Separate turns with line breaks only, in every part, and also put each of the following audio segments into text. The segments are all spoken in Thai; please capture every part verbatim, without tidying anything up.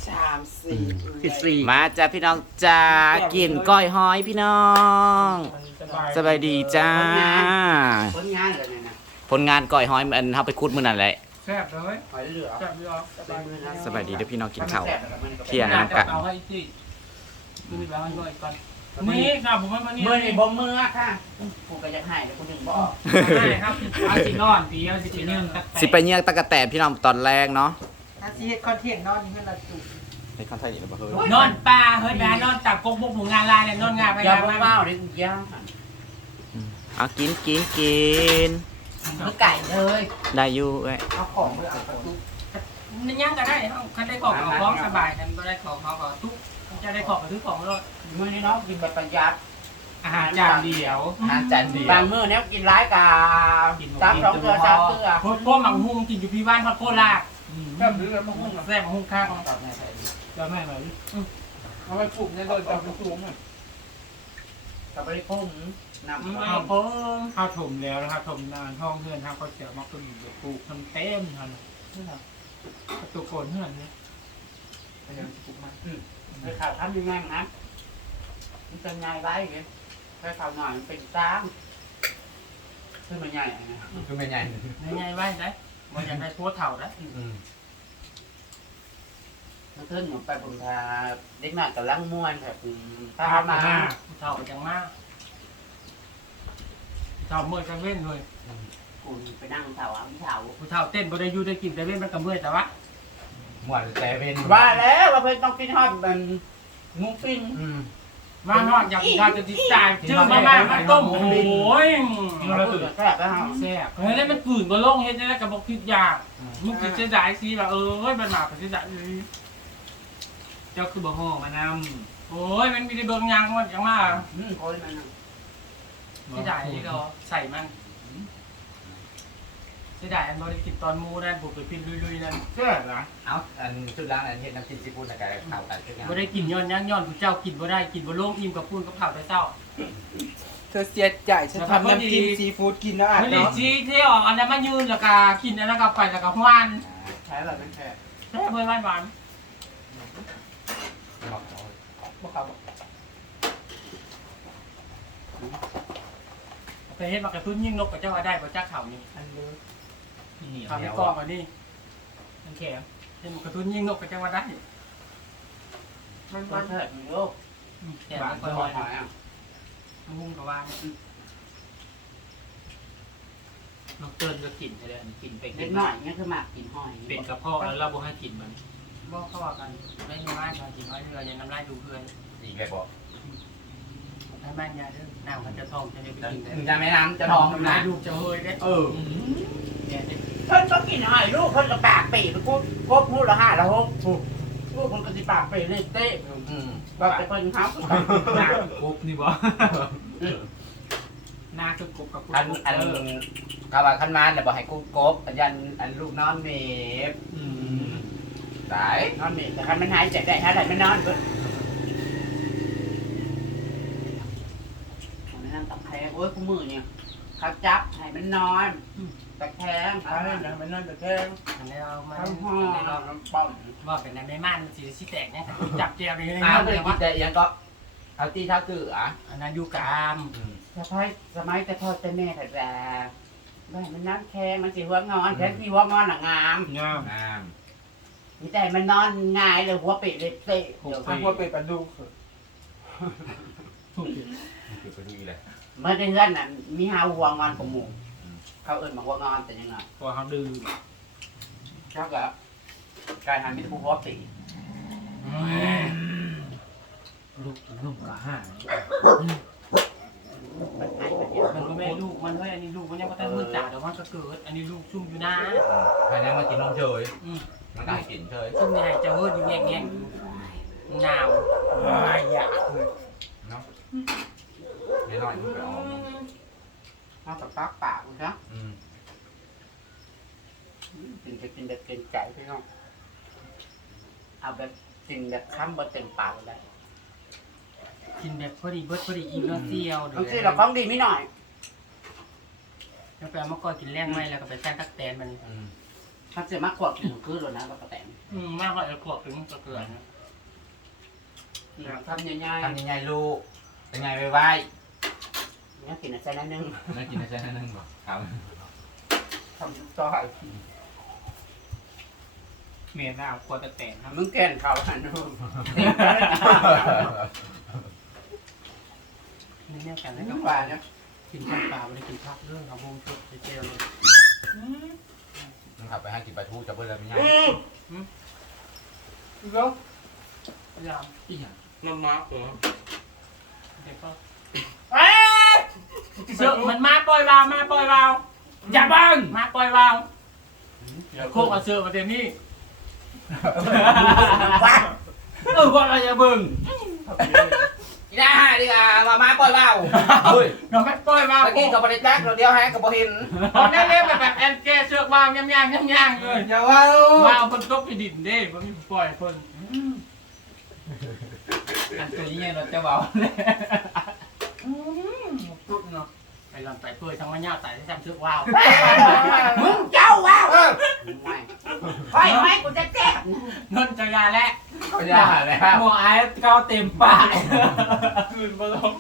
สามสี่
สิบสี่
มาจ้าพี่น้องจ้ากินก้อยหอยพี่น้องสบายดีจ้า
ผลงานเลยนะ
ผลงานก้อยหอยมันเฮาไปคุดมื้อนั่นแหละ
แซ่บเลย
หอยเหลือ
แซ่บเยอะ
สบายดีเด้อพี่น้องกินข้าว เที่
เที่
ย
ย
ง
ง
น้ำกัน
เอาให้สิดูแล้วให้ด้วยก่อนนี่ครับผมว่ามันนี่
เมื่อนี่บ่เมื่อค่ะกูก็อยากให้แต่กูถึงบ่
ใช่ครับเอาสินอนปีเอาสิเป็นเนื่องตัก
สิไปเยี่ยงตะกะแตนพี่น้องตอนแรกเนาะ
ถ้าซีเฮ็ดคอนเทนต์นอนนี่เพื่อนละจุก
ในคอนไทยนี่บ่เฮ้ย
นอนปลาเฮ้ยนะนอนตับกบบุกหมูงานลายเนี่ยนอนงานไปาย
องม
ไป
เมาเลยกูย่าง
เอากินกินกิน
คือไก่เลย
ได้อยู่เอ้ย
เอาของเพื่อเอาประตู
มันย่างก็ได้เขาคันได้ของเอาของสบายกันไม่ได้ของเขาก็ทุกจะได้ของก็ทุกของแล้ว
มื้อนี้เนาะกินแบบประหยัด
อาหารจานเดียว
อาหารจานเดียว
บางมื้อเนี้ยกินร้ายกาสามสองเกลือสามเกลือ
โคตรโคตรหมังหุ้งกินอยู่พี่บ้านพัดโคตรลากแซ่บหรือหมังหุ้งแซ่บหมังหุ้งข้าง
ตอบไงใส่ดี
จะไม่ไหมเอาไปปลูกในโดยจะไปปลูก
กับไปพุ่มน้ำ
เอาเพิ่มข้าวถมแล้วนะครับถมนานห้องเพื่อนทางก็เสียมาเป็นปลูกทำเต็มทันประตูโคนเพื่อนเนี่ยพยายามปลูกมัน
ไปข่าวทำยังไงนะมันเป็นไงไว้ไงไปข่าวหน่อยมันเป็นซ้ำขึ้นมาใหญ่นะ
คือไม่ใหญ่
ง่ายๆไว้ได้มันอยากได้ทั่วเถ่าได้
มันขึ้นเหมือนไปบนทาเด็กหน่อยกับลังม้วนแบบตามา
เถ่าจังมากเถ่าเมื่อยจังเว้นเลย
กูไปนั่งเสาอ้ำเสา
ผู้เถ่าเต้นบ่ได้อยู่ได้กินได้เว้นมันก็เมื่อยแต่ว่า
หมวนแต่เป็น
ว่าแล้วว่าเพิ่นต้องกินฮอดมันมุ้งปิ้ง
มาหอดอยากอยากจะติดใจจื้อมาม่ามาต้มโอ้ย
เราตื่นแซ่บแล้วฮะ
แซ่บเฮ้ยแล้วมันฝืนบ่ลงเฮ็ดได้กับบ่คิดยากมึงคิดจะได้สิว่าเออเฮ้ยมันมาก็สิได้เจ้าคือบ่ฮ้อมานำโอ้ยมันมีได้เบิ่งยังมันจังมา
อืมโอ้ยมัน
สิได้นี่ก็ใส่มันสิได้อันบ่ได้กินตอนหมูนั่นบ่ไปพินลุยๆนั่นเชื่อนะ
เอาอันชุดล้างอันเฮ็ดน้ำจิ้มซีฟู้ดน่ะก็เข้ากันคือกัน
บ่ได้กินย้อนยังย้อนผู้เจ้ากินบ่ได้กินบ่ลงอิ่มกับปูนกับข้าวแต่เช้า
เธอเสียใจฉันทำน้ำจิ้มซีฟู้ดกินแล้วอ่ะ
มันนี่
เนาะ
จีที่ออกอันนั้นมายืนแล้วก็กินอันนั้นก็ไปแล้วก็หวาน
แท้หรือไม่แท้
แซ่บเพิ่นหวานหวาน
บอก
พวกเขาบอก
ไปเฮ็ดมากระตุ้นยิงนกกับเจ้าว่าได้บ่จักข้าวนี่
อันนี้
ทำให้กองอันนี้มันแข็งเฮ็ดกระตุ้นยิงนกกับเจ้าว่าได้มัน
ก็
มัน
แท้มีโลก
แข็ง
บา
มั
ง
น
ค
ก็
น
ลอย
หอยอ่ะ
มันหุ้งกับว่านกเตือนก็กินให้ได้กินไป
เล็กหน่อยเนี่ยคือหมากกินหอย
เป็นกระเพาะแล้วเราบ่ให้กินมันบ่เข้าว่ากันได้มีมาการกินหอยเรือยังน้ำลายดูเพื่อน
อีกแล้วบ่
ให้มันยาเด้อน้ำมันจะท้องจะได้ไปกินได้
มึงจะไม่น้ำจะท้อง
น้ำ
นะ
ลายดูจะเฮยได้
เออ
เนี่ยเนี่ย
เพิ่นก็กินหอยลูกเพิ่นก็ปากปีกพูดพบพูดละห้าละหกลูกมันก็สิปากปีเลยเต้
อืม
บอกไปเพิ่นครับ
หน้าคือกบนี่บ่หน้าคือกบกับกบ
อันอันกาว่าคันมาแล้วบ่ให้กูกบอันยันอันลูกนอนเมฟ
อืม
ตาย
นอนเม็ดแต่คันมันหายใจได้ถ้าไหนไม่นอนเพิ่นมันนั่งตะแคงโอ้ยกูมือเนี่ยเขาจับให้มันนอนตะแคงเขาให้มันนอนตะแคง
อันนี้เรามา
ทั้งห้อง
อันนี้เรา
น้ำป่อง
ว่าเป็นในไม่ม่านมันสีสิแตกเนี่ยจับแจวนี่
อ้าว
เล
เลย
ย
กิ
ว่าน
แต่ยังก็เอาตีเท้ากืออ่ะ
อันนั้นอยู่กาม
สะพายสมัยแต่พ่อแต่แม่แต่แต่ไม่มันน้ำแข็งมันสิหัวงอนแค่ที่หัวงอนหนังงาม
งาม
น้
มีแต่มันนอนง่ายเลยหัวปิดเลยเตะเดี๋ยว
ทำว่าเป็นปลาดุก
ถูก
ำคือไปดูอีเลย
เมื่อเดือนน่ะมีหาหัวงอนของหมูเขาเอิ้นมาหัวงอนแต่ยังไง
ตัวเขาดื้อ
เขาก็กลายหันมีแต่ผู้หัวปี
ลูกลูกกะห้า
มันหายไปเดียว
มันก็ไม่ลูกมันเฮ้ยอันนี้ลูกมันยังไม่ได้มือจ่าเดี๋ยวมันก็เกิดอันนี้ลูกชุ่มอยู่นะ
ภายในมากินนมเฉย
อืม
มันได้กินเฉย
ชุ่มใหญ่จะเฮิร์ดอยู่แง่งแง่งหนาวไม่อยากเลย
เนาะเดี๋ยวหน่อยมึงไปเอา
เอาแต่ปากปากนะ
อืม
กินจะกินแบบเต็มใจพี่น้องเอาแบบกินแบบค้ำบนเต็มปากเลย
กินแบบพอดีเบิร์ดพอดีอิ่มแล้วเซียว
บางทีเราของดีไม่หน่อย
แล้วไปเอามะกอกกินแรงไหมแล้วก็ไปใส่ตักแตนมัน
อืม
ถ้าจะมาขวดกินคือเลยนะเราก็แต่ง
อืมมากกว่าจะขวบถึงจะเกลือนะ
ทำง่าย
ทำยังไงลูกยังไงไปไหว้
ๆเนี่ยกินอะไรนั่นนึง
ไม่กินนะจ๊ะนั่นนึงบอกครับ
ทำต่อให้
เมียหน้าขวดจะแตกครับ
มึงแก่นเขาหันนู่น
นี่เนี่ยกัน
นี่
นะ
ก็
ก็
ว่าเนี่ย
กินข้าวเปล่าไม่ได้กินข้าวเรื่องเอาวงจุดเจลเลย
มึงขับไปห้ากินปลาทูจะเบิ่งอะไรไม่ยัง
ก็
พยายาม
อีหยัง
มันมาเหรอเด็กก็เสือมันมาปล่อยวาวมาปล่อยวาวอย่าบังมาปล่อยวาวโคกเอาเสือมาเดี๋ยวนี้
ว่า
เออว่าเราจะบึง
อีน่าดิอ่ะมามาปล่อยเบาเฮ้ย
เราไม่ปล่อยวาว
เมื่อกี้กับบริจักเราเดียวให้กับบเห็น
ตอนนี้เล่นแบบแบบแอนแกเสือกวาวย่ำย่างย่ำย่างเลย
อย่าว่า
วาวคนตกไปดินเด้ผมมีปล่อยคน
อันตัวนี้เราจะเบาเลย
ตุ๊ดเนาะไปหลังไปเปื่อยทั้งมันยาวแต่ที่จำเสือกวาว
มึงเจ้าว้าวไม่ค่อยไม่กูจะแจ้ง
นนจักรยานและ
ก็ยากแล้ว
หัวไอ้เกาเต็มปากคืนมาลง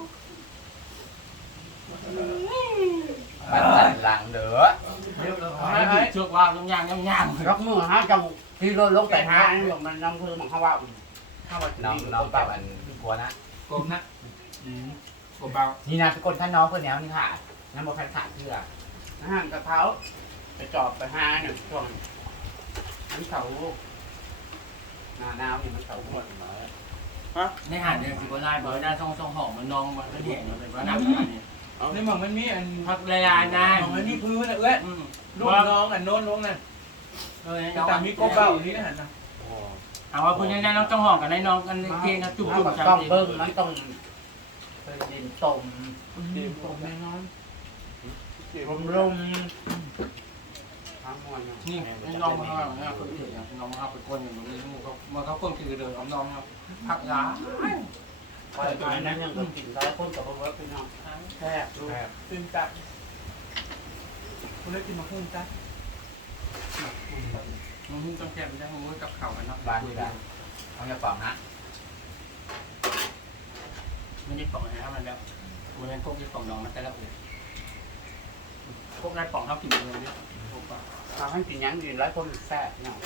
มันสั่นหลังเด้อ
เชือกวาวย่ำย่างย่ำย่าง
ยกมือฮะจังที่รถลงแต่ฮะนี่มันน้ำพื้นของเขาว่าเขาว่า
น้องน้องเปล่าอันกลัวนะ
กลมนะอืมกลมเบา
นี่นะทุกคนท่านน้องคนแนวนี่ค่ะน้ำมันแพนขาดเพื่อ
ห่างกับเขาไปจอบไปหาหนึ่งช่วงอันเขาหน้าหนาวนี่มันเขาหมดเลย
ในหาดเนี่ยสิบวันไล่บอกได้ช่องช่องหอมมันนองมันก็เห็นมันเป็นว่าน้ำมันนี่
ในหม่องมันมีอัน
พักระยายได้
หม่องมันมีพื้นนะเอ้ย
อืม
ลูกน้องอันโน้นลงนั่น
เออ
แต่มีกบเบ้านี่หันนะ
เอาว่าคุณยังน้องจ้องหอมกับนายน้องกันเก่งกันจุ่ม
เขา
จุ่ม
ก็ต้องเบิ้งมันต้องเป็นดินต้มดินต้มแน่นอนลมลมทั้งมวล
นี่น้องมาเขาเนี่ยคนอื่นอย่างน้องมาเขาเป็นคนอย่างนี้เขามาเขาคนคือเดินเอาน้องครับพักยา
ปล่อยไปนั้นยังกินได้คนกับเวิร์กพี่น้องแค่ดู
ตื่นจับคุณได้กินมาพุ่งจ้ะ
มึงต้องแก้ไปได้มึงกับเข่ามันเนาะ
บ้านนี่ละเอาอย่าปล่องนะ
มันยังป่องนะครับมันแล้วมันยังโคกยังป่องน้องมันแต่ละคนโคกได้ป่องเท่ากินเลยดิโคกป่ะ
ทำให้กินยังกินร้อยคนแซ่บเนาะ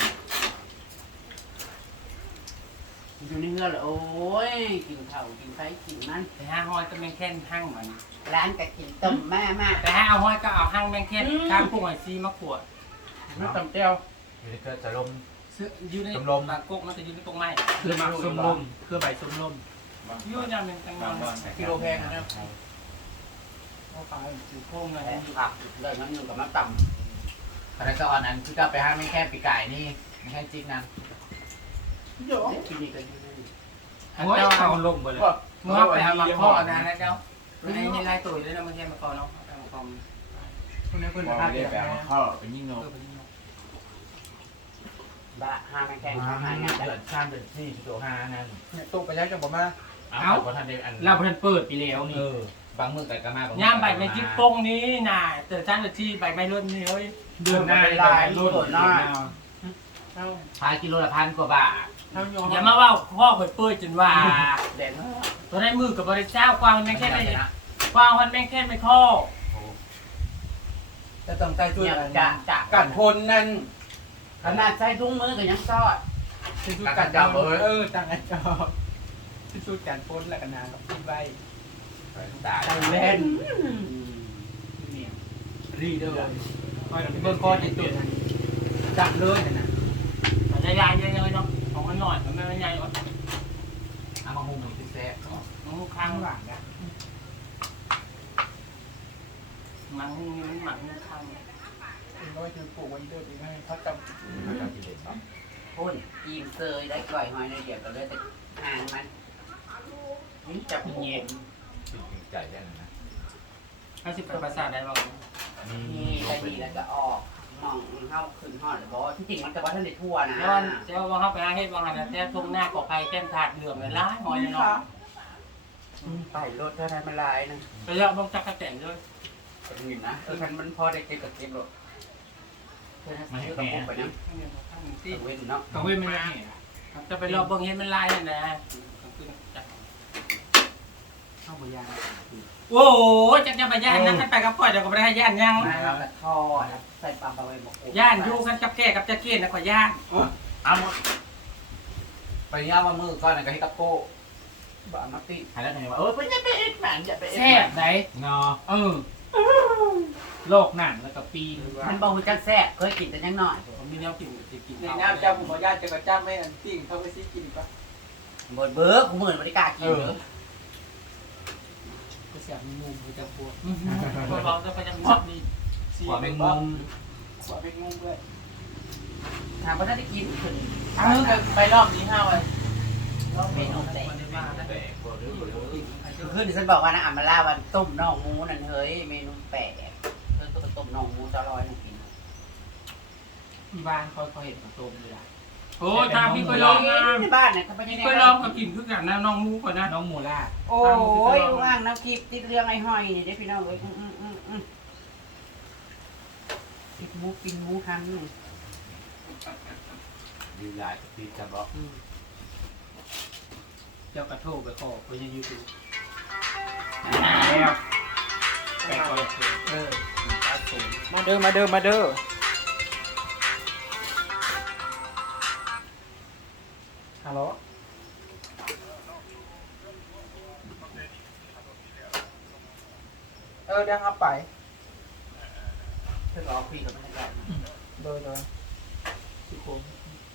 อยู่ในเงื่อนเลยโอ้ยกินเข่ากินไฟกินมัน
แต่ห้าห้อยก็แมงแค่นหั่งมัน
ร้านก็กินต้มแม่มาก
แต่ห้าเอาห้อยก็เอาหั่งแมงแค่นข้ามกุ้งไอซีมะขวด
ไม่ต้มเจียว
อยู่ในเกิดจะลม
ซื้อยืนในบางก๊กมันจะยืนในตรงไม้
คือหมักส้มลม
คือใบส้มลมยืนอย่างหนึ่งจังหวะ
กิโลแพงนะ
เขาขายอยู่โค้งเลย
แต่ผักเลยมันอยู่กับมะต่
แต่ถ้าจะอ่อนนั้นคือจะไปห้างไม่แค่ปีไก่นี่ไม่แค่จิ๊กนั้น
ำเดี๋ยวกินนี่ก็อยู่ใน
โอ้ยเอาลงไปเลยมึงเอาไปทำมาข้อนะนะเจ้าในในในตุ๋ยเลยนะมึงแค่มาก่อนเนาะเอามาก่อน
คนนี้คน
พอ
พา
ไม่
ไป
ได้แปลว่าข้อเป็นยิ่งโน
เออไปนี่เนาะ
บ้าห้าแม่แกง
ห้า
ห้าห้างาน
เดือนข้ามเดือนสี่จุดห้านั่น
เนี่ยตกไปย้ายจังผมมา
เอาคนทันเดียอัน
เราเพิ่นเปิดไปแล้ว
เอ
นี่
อบางมือไก่ก็มาบาง
ย่ามใบไม้จิ๊บโป้งนี้น่ะแต่ท่านที่ใบไม้ล้นนี่เฮ้ยเดือนหน้า
ลายรูดหน้า
ขายกิโลละพันกว่าบาท
เท่าโยม
อย่ามาว่าพ่อข่อยเปิดจนว่า
เด่น
ตัวได้มือกับบริเจ้ากวางแม่งแค่ไม่กวางมันแม่งแค่ไม่ข้อ
จะต้องใจช่วย
เนี่ย
กัน
จะจะ
กัดพลนั่น
ขนาดใส่ถุงมือก็ยังซอด
ที่สุดกัดจับเออต่างกันจอบที่สุดการพลและกันนานกับพี่ใบ
ตา
ใส่เล่น
รีเดอร์เบอร์คอจิตตุนจับเลยนะ
มันจะใหญ่ยังไงเนาะของมันหน่อยมันไม่ใหญ่วะ
เอามาหุ้มหมูที่แซ่บ
มันค้างหลังนะมันมันหมันค้าง
ก็คือปลูกวันเดือนอีกให้เขาจำ
พ่นยีมเซยได้กล่อยหอยในเดียวก็เลยแต่หางมันนี่จับเย็น
ใจได้นะ
ถ้าสิบเป็นภาษาได้บ้าง
นี่ได้ดีแล้วก็ออกมองเข้าขึ้นหอดเลยบอกที่จริงมันจะว่าท่านได้ทั่วนะ
แล้วเจ้าว่าเขาไปอาเฮ็ดว่าหันแต่ทุ่งหน้าก่อไผ่แก้มถาดเหลื่อมเลยล้าหอยเนาะ
ไปรถเท่านั้นมันลายนะ
ระยะบ้องจักกระแตนด้วย
เป็นอย่างนะเออมันมันพอได้เก็บกับเก็บหรอกโคมาให้กระปุกไปนะ
ที่
เว้นเนาะ
กังเว้นมันแห่จะไปรอเบิ่งเห็นมันลายนั่นแหละเข้าบ่ยานโอ้โหจักจะไปย่านนั่นไปกับข่อยเดี๋ยวก็บ่ได้ให้ย่านยัง
มาแล้วก็ทอดใส่ปลาปลาไว้บอก
ย่านอยู่กันกับแก่กับจักเกียนนะข่อยย่าน
เอาหมดไปย่างมามือก่อนนะก็ให้กระโปงบะมาติหายแล้วไงวะเออไปยังไปเอ็ดหนังอย่าไปเอ็ด
แซ่บไหนเนาะเออโลกหนังแล้วก็ปีน
มันบอกว่าจะแซ่บเคยกินแต่ยังหน่อย
ผมมีแนวกินจะกิน
ในน้ำเจ้าผมขอญาตจะกระจ้าไม่อันติ้งเขาไปซื้อกินปะ
เบิร์ดเบิร์ดกูเหมือนบริการกินเหรอ
ก็เสียบมุมไปจับพวกพวกเราจะไปจับมุมนี่
ซีเป็นบ้องขวาเป็นงงด้วย
ถามว่าถ้าได้กินถึง
เออไปรอบนี้ห้าวัน
รอบเมนูแตก
แตก
คือคืนที่ฉันบอกว่านะอ่ำมาล่าวันต้มน่องหมูนั่นเฮ้ยเมนูแปลกเธอตัวต้มน่องหมูจะร้อยหนึ่งกิน
บ้านเขาเขาเห็นของต้มเลยอ่ะโอ้ทางพี่เคยลองนะ
ในบ้านเนี่ยเขาไปยังไง
เคยลองกับกินคือกันนะน้องมูก่อนนะน้องมูล่า
โอ้ยว่างน้ำคลิปติดเรื่องไอ้ห้อยนี่ได้พี่น้องเอ้ยอืมอืมอืมอืมกินหมูกินหมูทันนี่
ดีหลายปีจะบอก
เจ้ากระโถไปขอไปยังยูทูบแล้วไปขอเออ
มาเด้อมาเด้อมาเด้อ
ฮัลโหลเออเดี๋ยวครับไป
เธอรอคุยกับมันได้
โดยโดยสิโคม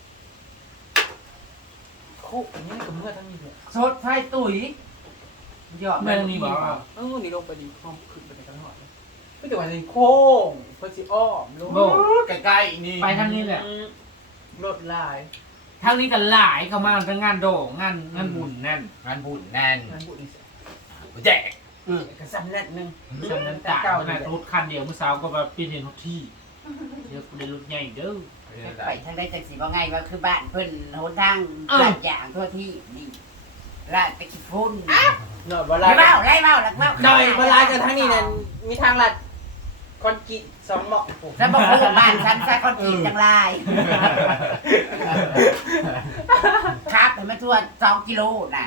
คุกอันนี้กับเมื่อทั้งนี้เลย
สดไฟตุ๋ยยอด
แม่นี่บอก
เออนี่ลงไปดีข้อมขึ้นไปในกันหอดเลยไม่แต่ว่าในโค้งเพื่อสิอ้อมลง
โบ
ใกล้ๆนี่
ไปทางนี้แหละ
รถลาย
ทางนี้กันหลายเข้ามาทั้งงานโด่งงานงานบุญนั่น
งานบุญแน่น
นั่นบุญ
แจก
กระสันแน่นนึง
ฉะนั้นจ่ายขนาดรถคันเดียวเมื่อเช้าก็มาปีนเห็นทุกที่เดี๋ยวกูได้รถใหญ่เด้อ
ไปทางได้จังสีว่าไงว่าคือบ้านเพิ่นหนทาง
เออ
ลาดอย่างทั่วที่นี่ลาดไปขี้ฝุ่น
เนาะเวลา
ไล่เบ้าไล่เบ้าหลักเบ้า
หน่อยเวลากันทั้งนี้นั่นมีทางลัดคอนกรีตสองเหมาะ
ฉันบอกว่าบ้านฉันใช้คอนกรีตจังไรครับแต่ไม่ทั่วสองกิโลน่ะ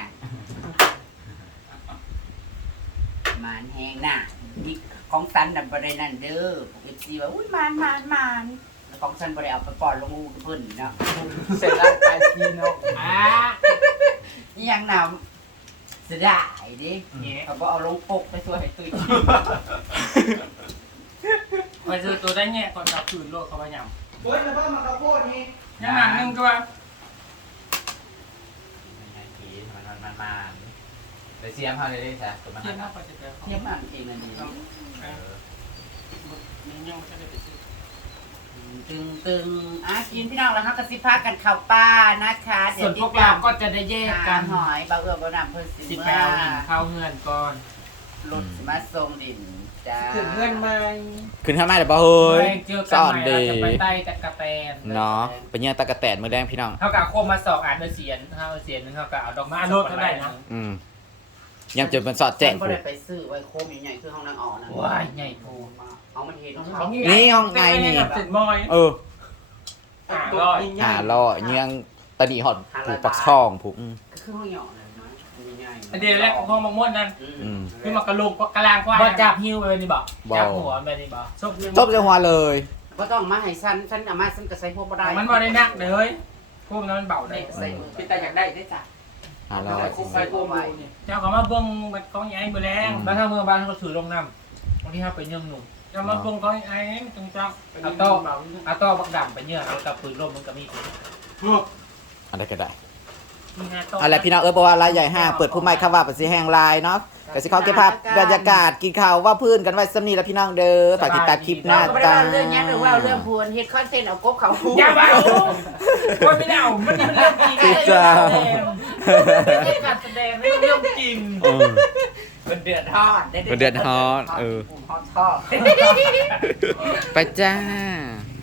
มันแห้งน่ะนี่ของสันดับบรินั่นเด้อพวกเอฟซีว่าอุ้ยมันมันมันแล้วของสันบริเอาไปปล่อยลงอูเพิ่นเนาะ
เสร็จแล้วไปทีเนาะ
อ่า
นี่ยังนำเสียดายดิ
เนี่ย
เขาบอกเอาลงปกไปช่วยให้ตุ้ย
ไปซื้อตัวได้เนี่ยก่อนจับคืนโลกเขาไปยัง
เบิร์ดแล้วก็มาข้าวโพดนี่
ยังหนังนึงก็ว่า
มันมันมันมันไปเสียมเขาเลยได้ใช่ตัวมัน
เทียบหน้าไปจะเจอ
เทียบมันเองนั่นดี
ยังยังไม่ได้ไปซื้อ
ตึงตึงอ่ะกินพี่น้องแล้วครับกระซิบพากันเข้าป้านะคะ
ส่วนพวกเราก็จะได้แยก
กา
กั
ร
น
หอยบะเอือบะนำเพิ่นสิ
สิบ
เมื่
แป
อ
ดดินเข้าเฮือนก่อน
รถสิมาส่งดินจ้า
ถึงเงินไหม
ขึ้นข้างในเดี๋ยวบ่เฮ้ย
เจอ
ส
กัน
อน
ใหม่
ดี
เราจะไปใต้ตะกะแตน
เนาะไปเยี่ยตะกะแตนมือแดงพี่น้อง
เท่ากับโคมมาสอกอ่านเสียนเท่าเสียนนึงเท่ากับเอาดอกไม้โนดเท่าไหร่นะ
อืมยังจะเป็นสอดแจ้ง
ก็
ผู
ได้
ก
ไปซื้อไว้โคมใหญ่ๆคือห้องนางอ่อนนะ
ว้ายใหญ่โต
เอามันเห็น
นี่ห้องในนี่
เสร็จมอย
เออ
อ่าร้อย
หาล่อเยี่ยงตะนีหอดผูกปักช่องผูกอืม
ก็คือห้องหยอดนะใหญ่ๆ
อันเดียวแรกของห้องมังม่วนนั่น
อืม
คือมากระโลงกระลางกว้างบ่จับหิ้วไปนี่บ่จับหัวไปนี่บ่ซบ
จบจังหวะเลย
ก็ต้องมาให้ฉันฉันเอามาฉันก็ใส่พวกบ่ได้
มันบ่ได้นักเลยพวกนั้นมันเบาได้
ใส่มือ
เป็นแต่อยากได้ได้จ้ะ
หาล่อ
คุมใส่ตัวไว้
เจ้าเขามาเบิ่งมันของใหญ่มื้อแรงบ้านเฮาเมืองบ้านเขาถือลงน้ำบางทีเฮาไปเยื่องหนุ่มจะมาเบิ่งของไอ้จังจังเอาโต๊ะเอาโต๊ะบักดำไปเยื่อเอากับปืนลมมันก็มี
อะไรก็ได้
มีห้าโต๊ะ
อะไรพี่น้องเออบอกว่าลายใหญ่ห้าเปิดผู้ไม่คำว่าปัสสีแห่งลายเนาะกสิเขาเก็บภาพบรรยากาศกินข้าวว่าพื้นกันไว้สำนีแล้วพี่น้องเด้อฝากติดตามคลิปหน้า
เราไม่ได้
จ้า
ว่าเรื่องนี้หรือว่าเรื่องพวนเฮ็ดคอนเทนต์เอากบเขา
อย่าบ้าโอ้ยไม่ได้เอามันนี่มันเรื่องจริงไม่ใช่การแสดงไม่ใช่เรื่องจริง
เป็นเดือดทอด
เป็นเดือดฮอตเออ
ฮอตทอด
ไปจ้า
ไ